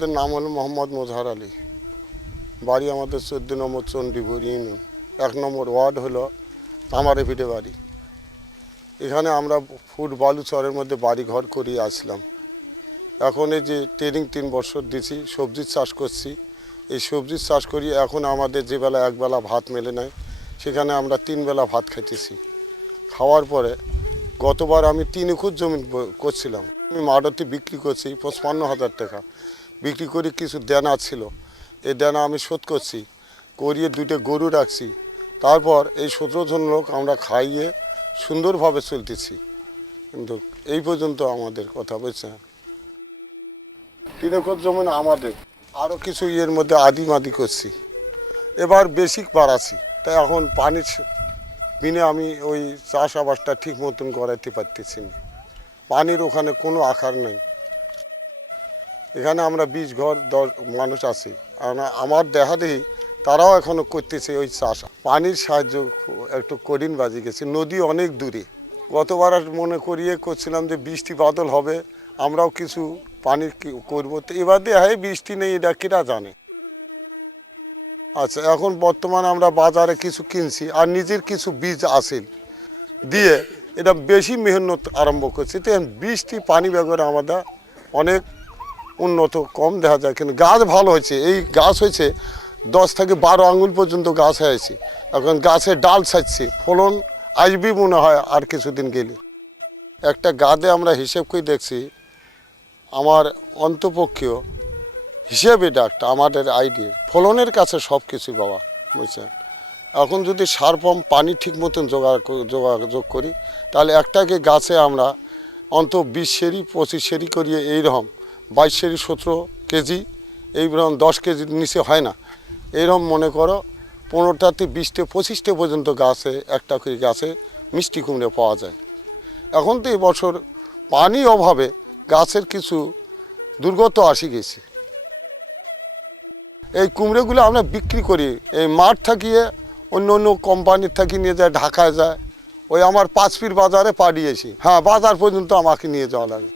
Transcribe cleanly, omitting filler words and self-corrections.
আমাদের নাম হলো মোহাম্মদ মোজাহার আলী। বাড়ি আমাদের 14 নম্বর চণ্ডীপুর ইউনিয়ন, 1 নম্বর ওয়ার্ড হলো আমারেপিঠে বাড়ি। এখানে আমরা ফুট বালু চরের মধ্যে বাড়ি ঘর করিয়ে আসলাম। এখন এই যে ট্রেনিং 3 বছর দিছি, সবজির চাষ করছি। এই সবজির চাষ করি এখন আমাদের যে বেলা একবেলা ভাত মেলে নেয়, সেখানে আমরা 3 বেলা ভাত খাইতেছি। খাওয়ার পরে গতবার আমি 3 একর জমি করছিলাম, আমি মাঠটি বিক্রি করছি 55,000 টাকা বিক্রি করে। কিছু দেনা ছিল, এই দেনা আমি শোধ করছি, করিয়ে 2টে গরু রাখছি। তারপর এই 17 জন লোক আমরা খাইয়ে সুন্দরভাবে চলতেছি। কিন্তু এই পর্যন্ত আমাদের কথা বলছেন। 3 একর জমি আমাদের, আরও কিছু এর মধ্যে আদি মাদি করছি। এবার বেশি বাড়াচ্ছি, তাই এখন পানি বিনে আমি ওই চাষাবাসটা ঠিক মতন করাইতে পারতেছি না। পানির ওখানে কোনো আকার নেই। এখানে আমরা 20 ঘর 10 মানুষ আছি, আর আমার দেখা দেখি তারাও এখনও করতেছে ওই চাষ। পানির সাহায্য একটু কঠিন বাজি গেছে, নদী অনেক দূরে। গতবার মনে করিয়ে করছিলাম যে বৃষ্টি বাদল হবে, আমরাও কিছু পানি করবো, তো এবার দেখা বৃষ্টি নেই, এটা কিরা জানে। আচ্ছা, এখন বর্তমানে আমরা বাজারে কিছু কিনছি, আর নিজের কিছু বীজ আছে দিয়ে এটা বেশি মেহনত আরম্ভ করছি। তো বৃষ্টি পানি ব্যবহারে আমাদের অনেক উন্নত কম দেখা যায়, কিন্তু গাছ ভালো হয়েছে। এই গাছ হয়েছে 10 থেকে 12 আঙুল পর্যন্ত গাছ হয়েছে। এখন গাছের ডাল ছাড়ছে, ফলন আসবি মনে হয় আর কিছুদিন গেলে। একটা গাদে আমরা হিসেব করে দেখছি, আমার অন্তপক্ষীয় হিসেব এটা একটা আমাদের আইডিয়া, ফলনের কাছে সব কিছু পাওয়া বুঝছেন। এখন যদি সার পাম্প পানি ঠিক মতন যোগাযোগ করি, তাহলে একটাকে গাছে আমরা অন্তত 20 সেরি 25 সেরি করিয়ে এইরকম 22 সেরি 17 কেজি, এইরকম 10 কেজির নিচে হয় না। এইরকম মনে করো 15টাতে 20টে 25টে পর্যন্ত গাছে একটা করে গাছে মিষ্টি কুমড়ে পাওয়া যায়। এখন তো এই বছর পানি অভাবে গাছের কিছু দুর্গত আসি গেছে। এই কুমড়োগুলো আমরা বিক্রি করি, এই মাঠ থাকিয়ে অন্য অন্য কোম্পানির থাকি নিয়ে যায়, ঢাকায় যায়। ওই আমার 5 ফিট বাজারে পাঠিয়েছি, হ্যাঁ বাজার পর্যন্ত আমাকে নিয়ে যাওয়া লাগে।